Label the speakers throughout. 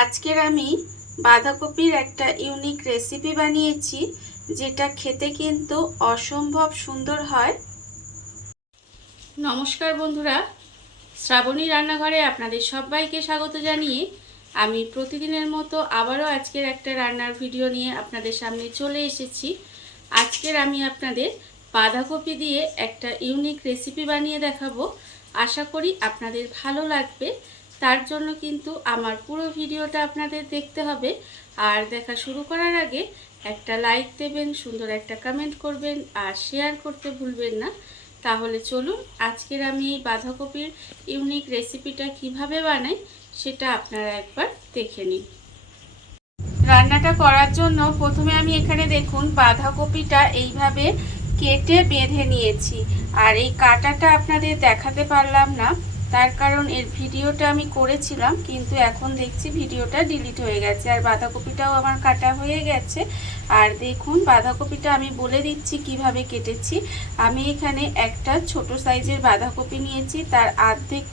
Speaker 1: আজকের আমি বাঁধাকপির একটা ইউনিক রেসিপি বানিয়েছি, যেটা খেতে কিন্তু অসম্ভব সুন্দর হয়। নমস্কার বন্ধুরা, শ্রাবণী রান্নাঘরে আপনাদের সবাইকে স্বাগত জানিয়ে আমি প্রতিদিনের মতো আবারও আজকের একটা রান্নার ভিডিও নিয়ে আপনাদের সামনে চলে এসেছি। আজকের আমি আপনাদের বাঁধাকপি দিয়ে একটা ইউনিক রেসিপি বানিয়ে দেখাবো। আশা করি আপনাদের ভালো লাগবে। তার জন্য কিন্তু আমার পুরো ভিডিওটা আপনাদের দেখতে হবে। আর দেখা শুরু করার আগে একটা লাইক দেবেন, সুন্দর একটা কমেন্ট করবেন, আর শেয়ার করতে ভুলবেন না। তাহলে চলুন, আজকের আমি এই বাঁধাকপির ইউনিক রেসিপিটা কীভাবে বানাই সেটা আপনারা একবার দেখে নিন। রান্নাটা করার জন্য প্রথমে আমি এখানে দেখুন, বাঁধাকপিটা এইভাবে কেটে বেঁধে নিয়েছি। আর এই কাটাটা আপনাদের দেখাতে পারলাম না। তার কারণ এর ভিডিওটা আমি করেছিলাম, কিন্তু এখন দেখছি ভিডিওটা ডিলিট হয়ে গেছে। আর বাঁধাকপিটাও আমার কাটা হয়ে গেছে। আর দেখুন, বাঁধাকপিটা আমি বলে দিচ্ছি কীভাবে কেটেছি। আমি এখানে একটা ছোট সাইজের বাঁধাকপি নিয়েছি। তার আর্ধেক,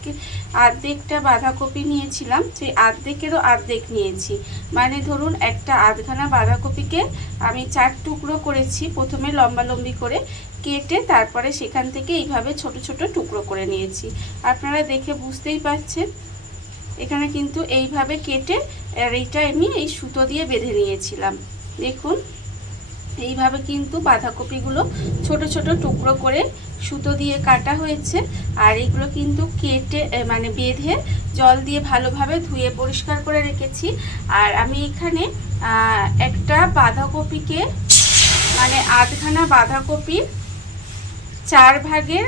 Speaker 1: আর্ধেকটা বাঁধাকপি নিয়েছিলাম। সেই আর্ধেকেরও আর্ধেক নিয়েছি। মানে ধরুন, একটা আধখানা বাঁধাকপিকে আমি চার টুকরো করেছি প্রথমে লম্বা লম্বি করে। কেটে তারপরে সেখান থেকে এইভাবে ছোট ছোট টুকরো করে নিয়েছি। আপনারা দেখে বুঝতেই পারছেন। এখানে কিন্তু এইভাবে কেটে আর এইটা আমি এই সুতো দিয়ে বেঁধে নিয়েছিলাম। দেখুন, এইভাবে কিন্তু বাঁধাকপিগুলো ছোট ছোট টুকরো করে সুতো দিয়ে কাটা হয়েছে। আর এগুলো কিন্তু কেটে মানে বেঁধে জল দিয়ে ভালোভাবে ধুয়ে পরিষ্কার করে রেখেছি। আর আমি এখানে একটা বাঁধাকপিকে মানে আধখানা বাঁধাকপির চার ভাগের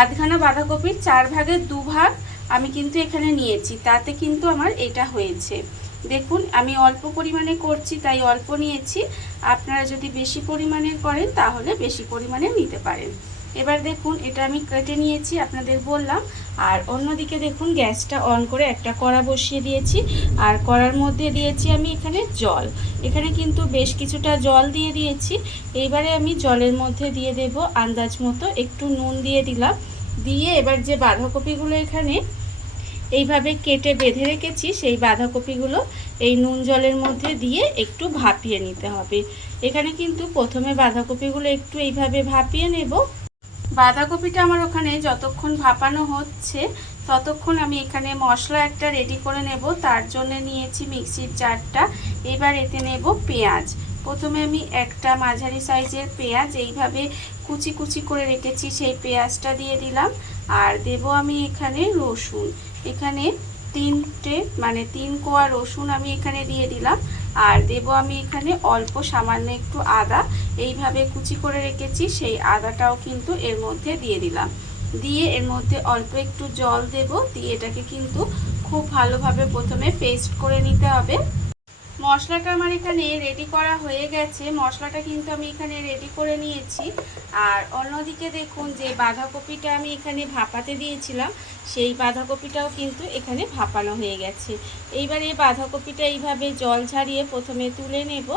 Speaker 1: আধখানা বাঁধাকপির চার ভাগের দু ভাগ আমি কিন্তু এখানে নিয়েছি। তাতে কিন্তু আমার এটা হয়েছে। দেখুন, আমি অল্প পরিমাণে করছি, তাই অল্প নিয়েছি। আপনারা যদি বেশি পরিমাণের করেন, তাহলে বেশি পরিমাণে নিতে পারেন। এবার দেখুন, এটা আমি কেটে নিয়েছি, আপনাদের বললাম। আর অন্যদিকে দেখুন, গ্যাসটা অন করে একটা কড়া বসিয়ে দিয়েছি। আর কড়ার মধ্যে দিয়েছি আমি এখানে জল। এখানে কিন্তু বেশ কিছুটা জল দিয়ে দিয়েছি। এইবারে আমি জলের মধ্যে দিয়ে দেব আন্দাজ মতো, একটু নুন দিয়ে দিলাম। দিয়ে এবার যে বাঁধাকপিগুলো এখানে এইভাবে কেটে বেঁধে রেখেছি, সেই বাঁধাকপিগুলো এই নুন জলের মধ্যে দিয়ে একটু ভাপিয়ে নিতে হবে। এখানে কিন্তু প্রথমে বাঁধাকপিগুলো একটু এইভাবে ভাপিয়ে নেব। বাঁধাকপিটা আমার ওখানে যতক্ষণ ভাপানো হচ্ছে, ততক্ষণ আমি এখানে মশলা একটা রেডি করে নেব। তার জন্য নিয়েছি মিক্সির জারটা। এবার এতে নেব পেঁয়াজ। প্রথমে আমি একটা মাঝারি সাইজের পেঁয়াজ, এইভাবে কুচি কুচি করে রেখেছি, সেই পেঁয়াজটা দিয়ে দিলাম। আর দেব আমি এখানে রসুন। এখানে তিনটে মানে তিন কোয়া রসুন আমি এখানে দিয়ে দিলাম। আর দেব আমি এখানে অল্প সামান্য একটু আদা। এইভাবে কুচি করে রেখেছি, সেই আদাটাও কিন্তু এর মধ্যে দিয়ে দিলাম। দিয়ে এর মধ্যে অল্প একটু জল দেব। দিয়ে এটাকে কিন্তু খুব ভালোভাবে প্রথমে পেস্ট করে নিতে হবে। মশলাটা আমার এখানে রেডি করা হয়ে গেছে। মশলাটা কিন্তু আমি এখানে রেডি করে নিয়েছি। আর অন্যদিকে দেখুন যে বাঁধাকপিটা আমি এখানে ভাপাতে দিয়েছিলাম, সেই বাঁধাকপিটাও কিন্তু এখানে ভাপানো হয়ে গেছে। এইবারে বাঁধাকপিটা এইভাবে জল ঝারিয়ে প্রথমে তুলে নেব।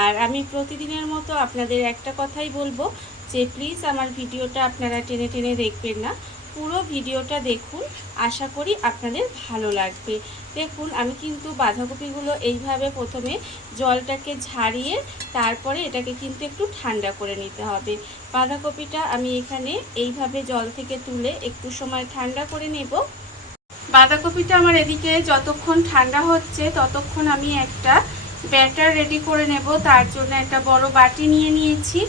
Speaker 1: আর আমি প্রতিদিনের মতো আপনাদের একটা কথাই বলব যে প্লিজ আমার ভিডিওটা আপনারা টেনে টেনে দেখবেন না। পুরো ভিডিওটা দেখুন। আশা করি আপনাদের ভালো লাগবে। দেখুন, আমি কিন্তু বাঁধাকপিগুলো এইভাবে প্রথমে জলটাকে ঝারিয়ে তারপরে এটাকে কিন্তু একটু ঠান্ডা করে নিতে হবে। বাঁধাকপিটা আমি এখানে এইভাবে জল থেকে তুলে একটু সময় ঠান্ডা করে নেব। বাঁধাকপিটা আমার এদিকে যতক্ষণ ঠান্ডা হচ্ছে, ততক্ষণ আমি একটা ব্যাটার রেডি করে নেব। তার জন্য একটা বড় বাটি নিয়ে নিয়েছি।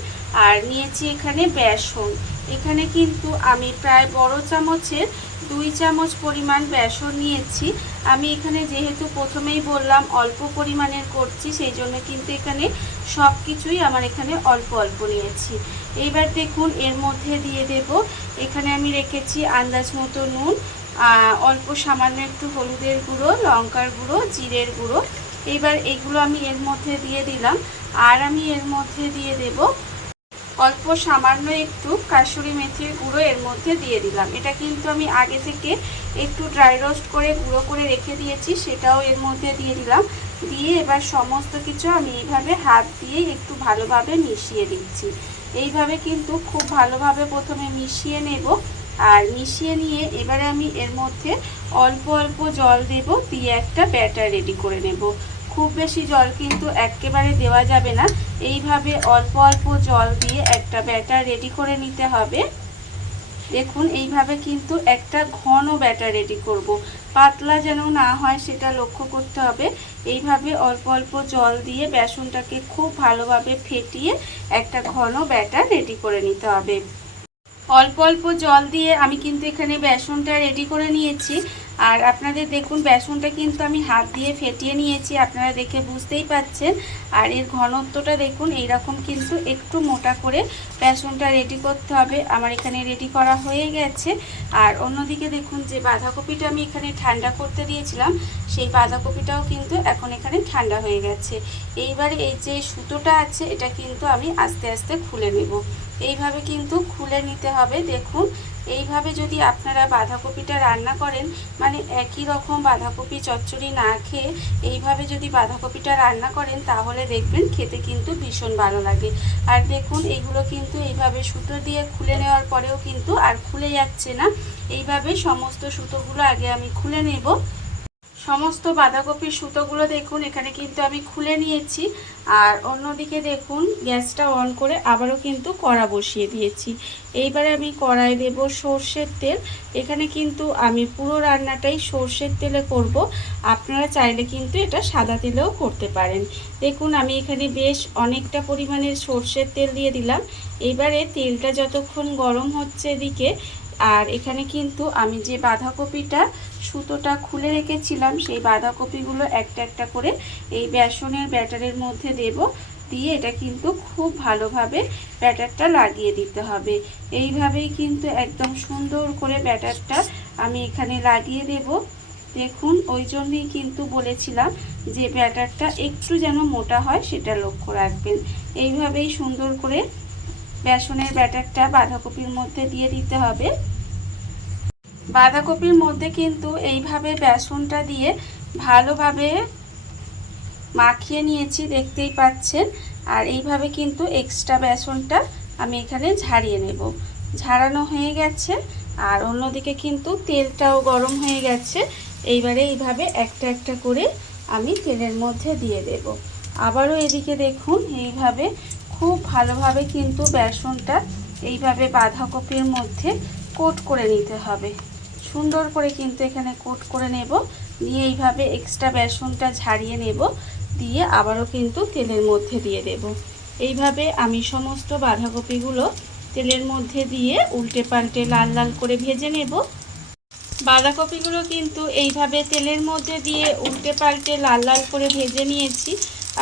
Speaker 1: আর নিয়েছি এখানে বেসন। এখানে কিন্তু আমি প্রায় বড় চামচের দুই চামচ পরিমাণ বেসন নিয়েছি। আমি এখানে যেহেতু প্রথমেই বললাম অল্প পরিমাণের করছি, সেই জন্য কিন্তু এখানে সব কিছুই আমার এখানে অল্প অল্প নিয়েছি। এইবার দেখুন, এর মধ্যে দিয়ে দেব। এখানে আমি রেখেছি আন্দাজ মতো নুন অল্প সামান্য একটু হলুদের গুঁড়ো, লঙ্কার গুঁড়ো, জিরের গুঁড়ো। এবার এগুলো আমি এর মধ্যে দিয়ে দিলাম। আর আমি এর মধ্যে দিয়ে দেব অল্প সামান্য একটু কাসুরি মেথির গুঁড়ো এর মধ্যে দিয়ে দিলাম। এটা কিন্তু আমি আগে থেকে একটু ড্রাই রোস্ট করে, গুঁড়ো করে রেখে দিয়েছি, সেটাও এর মধ্যে দিয়ে দিলাম। দিয়ে এবার সমস্ত কিছু আমি এইভাবে হাত দিয়ে একটু ভালোভাবে মিশিয়ে দিচ্ছি। এইভাবে কিন্তু খুব ভালোভাবে প্রথমে মিশিয়ে নেব আর মিশিয়ে নিয়ে এবারে আমি এর মধ্যে অল্প অল্প জল দেব, দিয়ে একটা ব্যাটার রেডি করে নেব। খুব বেশি জল কিন্তু একেবারে দেওয়া যাবে না। এইভাবে অল্প অল্প জল দিয়ে একটা ব্যাটার রেডি করে নিতে হবে। দেখুন, এইভাবে কিন্তু একটা ঘন ব্যাটার রেডি করব। পাতলা যেন না হয় সেটা লক্ষ্য করতে হবে। এইভাবে অল্প অল্প জল দিয়ে বেসনটাকে খুব ভালোভাবে ফেটিয়ে একটা ঘন ব্যাটার রেডি করে নিতে হবে। অল্প অল্প জল দিয়ে আমি কিন্তু এখানে বেসনটা রেডি করে নিয়েছি। আর আপনাদের দেখুন, বেসনটা কিন্তু আমি হাত দিয়ে ফেটিয়ে নিয়েছি, আপনারা দেখে বুঝতেই পাচ্ছেন। আর এর ঘনত্বটা দেখুন, এইরকম কিন্তু একটু মোটা করে বেসনটা রেডি করতে হবে। আমার এখানে রেডি করা হয়ে গেছে। আর অন্যদিকে দেখুন, যে বাঁধাকপিটা আমি এখানে ঠান্ডা করতে দিয়েছিলাম, সেই বাঁধাকপিটাও কিন্তু এখন এখানে ঠান্ডা হয়ে গেছে। এইবারে এই যে সুতোটা আছে, এটা কিন্তু আমি আস্তে আস্তে খুলে নেব। এইভাবে কিন্তু খুলে নিতে হবে। দেখুন, এইভাবে যদি আপনারা বাঁধাকপিটা রান্না করেন মানে একই রকম বাঁধাকপি চচ্চড়ি না খেয়ে এইভাবে যদি বাঁধাকপিটা রান্না করেন, তাহলে দেখবেন খেতে কিন্তু ভীষণ ভালো লাগে। আর দেখুন, এইগুলো কিন্তু এইভাবে সুতো দিয়ে খুলে নেওয়ার পরেও কিন্তু আর খুলে যাচ্ছে না। এইভাবে সমস্ত সুতোগুলো আগে আমি খুলে নেব। সমস্ত বাঁধাকপির সুতোগুলো দেখুন, এখানে কিন্তু আমি খুলে নিয়েছি। আর অন্যদিকে দেখুন, গ্যাসটা অন করে আবারও কিন্তু কড়া বসিয়ে দিয়েছি। এইবারে আমি কড়াই দেব সর্ষের তেল। এখানে কিন্তু আমি পুরো রান্নাটাই সর্ষের তেলে করব। আপনারা চাইলে কিন্তু এটা সাদা তেলেও করতে পারেন। দেখুন, আমি এখানে বেশ অনেকটা পরিমাণের সর্ষের তেল দিয়ে দিলাম। এবারে তেলটা যতক্ষণ গরম হচ্ছে এদিকে আর এখানে কিন্তু আমি যে বাঁধাকপিটা সুতোটা খুলে রেখেছিলাম, সেই বাঁধাকপিগুলো একটা একটা করে এই বেসনের ব্যাটারের মধ্যে দেব। দিয়ে এটা কিন্তু খুব ভালোভাবে ব্যাটারটা লাগিয়ে দিতে হবে। এইভাবেই কিন্তু একদম সুন্দর করে ব্যাটারটা আমি এখানে লাগিয়ে দেব। দেখুন, ওই জন্যই কিন্তু বলেছিলাম যে ব্যাটারটা একটু যেন মোটা হয় সেটা লক্ষ্য রাখবেন। এইভাবেই সুন্দর করে বেসনের ব্যাটারটা বাঁধাকপির মধ্যে দিয়ে দিতে হবে। বাঁধাকপির মধ্যে কিন্তু এইভাবে বেসনটা দিয়ে ভালোভাবে মাখিয়ে নিয়েছি, দেখতেই পাচ্ছেন। আর এইভাবে কিন্তু এক্সট্রা বেসনটা আমি এখানে ঝাড়িয়ে নেব। ঝাড়ানো হয়ে গেছে, আর অন্যদিকে কিন্তু তেলটাও গরম হয়ে গেছে। এইবারে এইভাবে একটা একটা করে আমি তেলের মধ্যে দিয়ে দেব। আবারও এদিকে দেখুন, এইভাবে খুব ভালোভাবে কিন্তু বেসনটা এইভাবে বাঁধাকপির মধ্যে কোট করে নিতে হবে। সুন্দর করে কিন্তু এখানে কোট করে নেব। নিয়ে এইভাবে এক্সট্রা বেসনটা ঝাড়িয়ে নেব। দিয়ে আবারও কিন্তু তেলের মধ্যে দিয়ে দেব। এইভাবে আমি সমস্ত বাঁধাকপিগুলো তেলের মধ্যে দিয়ে উল্টে পাল্টে লাল লাল করে ভেজে নেব। বাঁধাকপিগুলো কিন্তু এইভাবে তেলের মধ্যে দিয়ে উল্টে পাল্টে লাল লাল করে ভেজে নিয়েছি।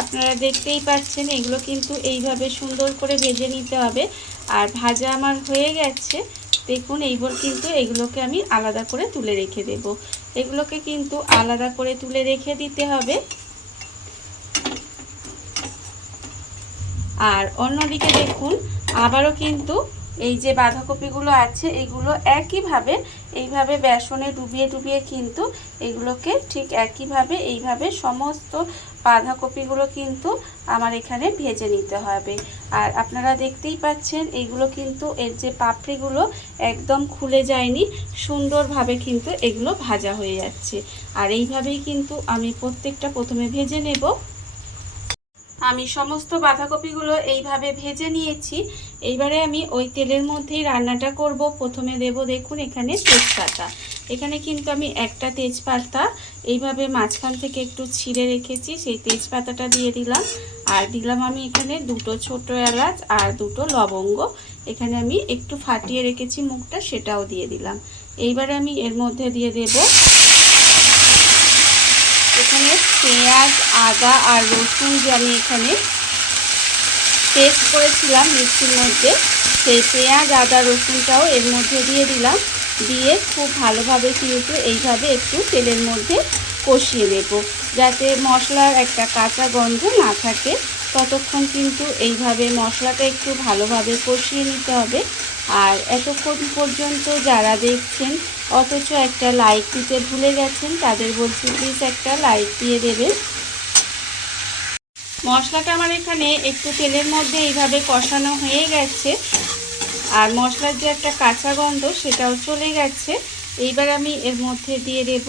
Speaker 1: আপনারা দেখতেই পাচ্ছেন, এগুলো কিন্তু এইভাবে সুন্দর করে ভেজে নিতে হবে। আর ভাজা আমার হয়ে গেছে। দেখুন, এইবার কিন্তু এগুলোকে আমি আলাদা করে তুলে রেখে দেব। এগুলোকে কিন্তু আলাদা করে তুলে রেখে দিতে হবে। আর অন্যদিকে দেখুন, আবারও কিন্তু এই যে বাঁধাকপিগুলো আছে, এগুলো একইভাবে, এইভাবে বেসনে ডুবিয়ে ডুবিয়ে কিন্তু এগুলোকে ঠিক একইভাবে, এইভাবে সমস্ত বাঁধাকপিগুলো কিন্তু আমার এখানে ভেজে নিতে হবে। আর আপনারা দেখতেই পাচ্ছেন, এগুলো কিন্তু এর যে পাপড়িগুলো একদম খুলে যায়নি, সুন্দরভাবে কিন্তু এগুলো ভাজা হয়ে যাচ্ছে। আর এইভাবেই কিন্তু আমি প্রত্যেকটা প্রথমে ভেজে নেব। আমি সমস্ত বাঁধাকপিগুলো এইভাবে ভেজে নিয়েছি। এইবারে আমি ওই তেলের মধ্যেই রান্নাটা করব। প্রথমে দেব দেখুন এখানে তেজপাতা। এখানে কিন্তু আমি একটা তেজপাতা এইভাবে মাঝখান থেকে একটু ছিঁড়ে রেখেছি, সেই তেজপাতাটা দিয়ে দিলাম। আর দিলাম আমি এখানে দুটো ছোট এলাচ আর দুটো লবঙ্গ। এখানে আমি একটু ফাটিয়ে রেখেছি মুখটা, সেটাও দিয়ে দিলাম। এইবারে আমি এর মধ্যে দিয়ে দেব এখানে পেঁয়াজ, আদা আর রসুন যে আমি এখানে পেস্ট করেছিলাম মিষ্টির মধ্যে, সেই পেঁয়াজ, আদা, রসুনটাও এর মধ্যে দিয়ে দিলাম। দিয়ে খুব ভালোভাবে কিন্তু এইভাবে একটু তেলের মধ্যে কষিয়ে নেব, যাতে মশলার একটা কাঁচা গন্ধ না থাকে। ততক্ষণ কিন্তু এইভাবে মশলাটা একটু ভালোভাবে কষিয়ে নিতে হবে। আর এতক্ষণ পর্যন্ত যারা দেখছেন, অথচ একটা লাইক দিতে ভুলে গেছেন, তাদের বলছি প্লিজ একটা লাইক দিয়ে দেবেন। মশলাটা আমার এখানে একটু তেলের মধ্যে এইভাবে কষানো হয়ে গেছে। আর মশলার যে একটা কাঁচা গন্ধ, সেটাও চলে গেছে। এইবার আমি এর মধ্যে দিয়ে দেব।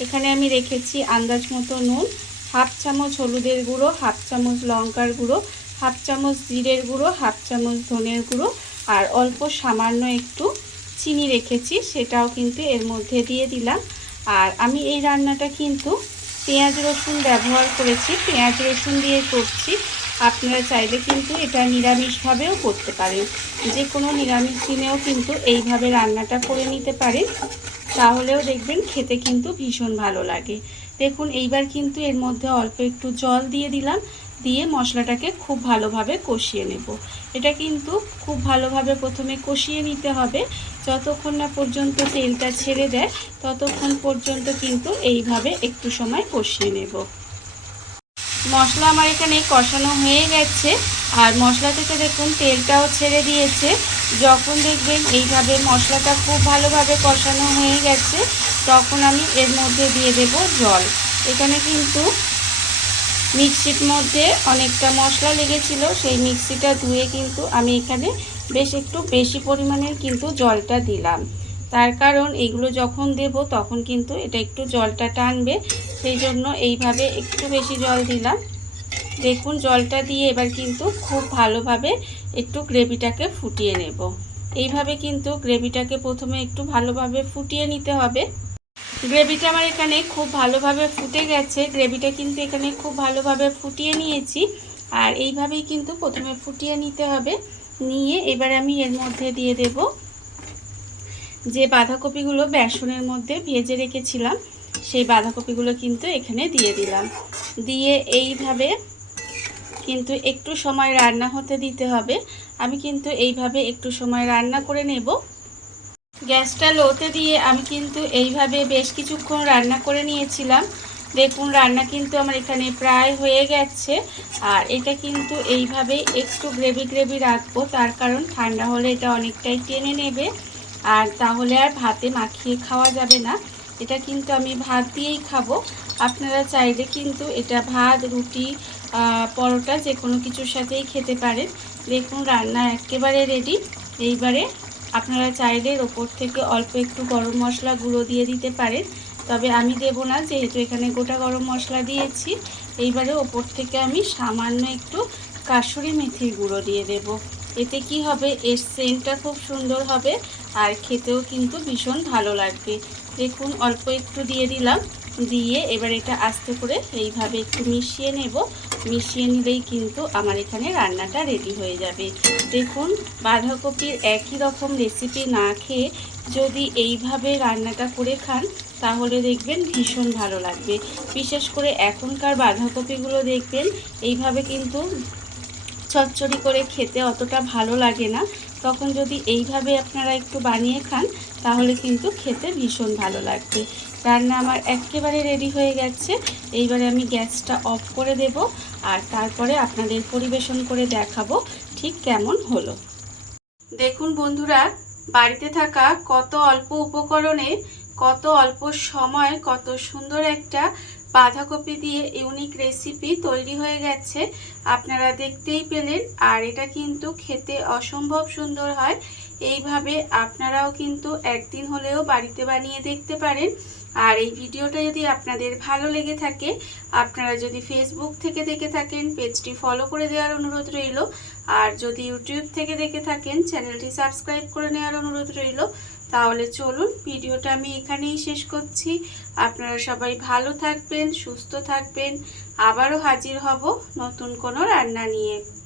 Speaker 1: এখানে আমি রেখেছি আন্দাজ মতো নুন। হাফ চামচ হলুদের গুঁড়ো, হাফ চামচ লঙ্কার গুঁড়ো, হাফ চামচ জিরের গুঁড়ো, হাফ চামচ ধনের গুঁড়ো আর অল্প সামান্য একটু চিনি রেখেছি, সেটাও কিন্তু এর মধ্যে দিয়ে দিলাম। আর আমি এই রান্নাটা কিন্তু পেঁয়াজ রসুন ব্যবহার করেছি, পেঁয়াজ রসুন দিয়ে করছি। আপনারা চাইলে কিন্তু এটা নিরামিষভাবেও করতে পারেন। যে কোনো নিরামিষ দিনেও কিন্তু এইভাবে রান্নাটা করে নিতে পারেন। তাহলেও দেখবেন খেতে কিন্তু ভীষণ ভালো লাগে। দেখুন, এইবার কিন্তু এর মধ্যে অল্প একটু জল দিয়ে দিলাম, দিয়ে মশলাটাকে খুব ভালোভাবে কষিয়ে নেব। এটা কিন্তু খুব ভালোভাবে প্রথমে কষিয়ে নিতে হবে। যতক্ষণ না পর্যন্ত তেলটা ছেড়ে দেয়, ততক্ষণ পর্যন্ত কিন্তু এইভাবে একটু সময় কষিয়ে নেব। মশলা আমার এখানে কষানো হয়ে গেছে। আর মশলা থেকে দেখুন, তেলটাও ছেড়ে দিয়েছে। যখন দেখবেন এইভাবে মশলাটা খুব ভালোভাবে কষানো হয়ে গেছে, তখন আমি এর মধ্যে দিয়ে দেব জল। এখানে কিন্তু মিক্সির মধ্যে অনেকটা মশলা লেগেছিল, সেই মিক্সিটা ধুয়ে কিন্তু আমি এখানে বেশ একটু বেশি পরিমাণের কিন্তু জলটা দিলাম। তার কারণ এগুলো যখন দেব, তখন কিন্তু এটা একটু জলটা টানবে, সেই জন্য এইভাবে একটু বেশি জল দিলাম। দেখুন, জলটা দিয়ে এবার কিন্তু খুব ভালোভাবে একটু গ্রেভিটাকে ফুটিয়ে নেব। এইভাবে কিন্তু গ্রেভিটাকে প্রথমে একটু ভালোভাবে ফুটিয়ে নিতে হবে। গ্রেভিটা আমার এখানে খুব ভালোভাবে ফুটে গেছে। গ্রেভিটা কিন্তু এখানে খুব ভালোভাবে ফুটিয়ে নিয়েছি। আর এইভাবেই কিন্তু প্রথমে ফুটিয়ে নিতে হবে। নিয়ে এবার আমি এর মধ্যে দিয়ে দেব যে বাঁধাকপিগুলো বেসনের মধ্যে ভেজে রেখেছিলাম, সেই বাঁধাকপিগুলো কিন্তু এখানে দিয়ে দিলাম। দিয়ে এইভাবে কিন্তু একটু সময় রান্না হতে দিতে হবে। আমি কিন্তু এইভাবে একটু সময় রান্না করে নেব। গ্যাসটা লোতে দিয়ে আমি কিন্তু এইভাবে বেশ কিছুক্ষণ রান্না করে নিয়েছিলাম। দেখুন, রান্না কিন্তু আমার এখানে প্রায় হয়ে গেছে। আর এটা কিন্তু এইভাবে একটু গ্রেভি গ্রেভি রাখব, তার কারণ ঠান্ডা হলে এটা অনেকটাই টেনে নেবে। আর তাহলে আর ভাতে মাখিয়ে খাওয়া যাবে না। এটা কিন্তু আমি ভাত দিয়েই খাব। আপনারা চাইলে কিন্তু এটা ভাত, রুটি পরোটা যে কোনো কিছুর সাথেই খেতে পারেন। দেখুন, রান্না একেবারে রেডি এইবারে আপনারা চাইলে ওপর থেকে অল্প একটু গরম মশলা গুঁড়ো দিয়ে দিতে পারেন। তবে আমি দেব না, যেহেতু এখানে গোটা গরম মশলা দিয়েছি। এইবারে ওপর থেকে আমি সামান্য একটু কাসুরি মেথির গুঁড়ো দিয়ে দেব। এতে কি হবে? এর সেন্টটা খুব সুন্দর হবে আর খেতেও কিন্তু ভীষণ ভালো লাগবে। দেখুন, অল্প একটু দিয়ে দিলাম। দিয়ে এবার এটা আস্তে করে এইভাবে একটু মিশিয়ে নেব। মিশিয়ে নিলেই কিন্তু আমার এখানে রান্নাটা রেডি হয়ে যাবে। দেখুন, বাঁধাকপির একই রকম রেসিপি না খেয়ে যদি এইভাবে রান্নাটা করে খান, তাহলে দেখবেন ভীষণ ভালো লাগবে। বিশেষ করে এখনকার বাঁধাকপিগুলো দেখবেন, এইভাবে কিন্তু চচ্চড়ি করে খেতে অতটা ভালো লাগে না। তখন যদি এইভাবে আপনারা একটু বানিয়ে খান তাহলে কিন্তু খেতে ভীষণ ভালো লাগবে। রান্না আমার একেবারে রেডি হয়ে গেছে। এইবারে আমি গ্যাসটা অফ করে দেব আর তারপরে আপনাদের পরিবেশন করে দেখাবো ঠিক কেমন হলো। দেখুন বন্ধুরা, বাড়িতে থাকা কত অল্প উপকরণে, কত অল্প সময় কত সুন্দর একটা বাঁধাকপি দিয়ে ইউনিক রেসিপি তৈরি হয়ে গেছে। আপনারা দেখতেই পেলেন, আর এটা কিন্তু খেতে অসম্ভব সুন্দর হয়। এইভাবে আপনারাও কিন্তু একদিন হলেও বাড়িতে বানিয়ে দেখতে পারেন। আর এই ভিডিওটা যদি আপনাদের ভালো লেগে থাকে, আপনারা যদি ফেসবুক থেকে দেখে থাকেন, পেজটি ফলো করে দেওয়ার অনুরোধ রইল। আর যদি ইউটিউব থেকে দেখে থাকেন, চ্যানেলটি সাবস্ক্রাইব করে নেওয়ার অনুরোধ রইল। তাহলে চলুন, ভিডিওটা আমি এখানেই শেষ করছি। আপনারা সবাই ভালো থাকবেন, সুস্থ থাকবেন। আবারও হাজির হব নতুন কোনো রান্না নিয়ে।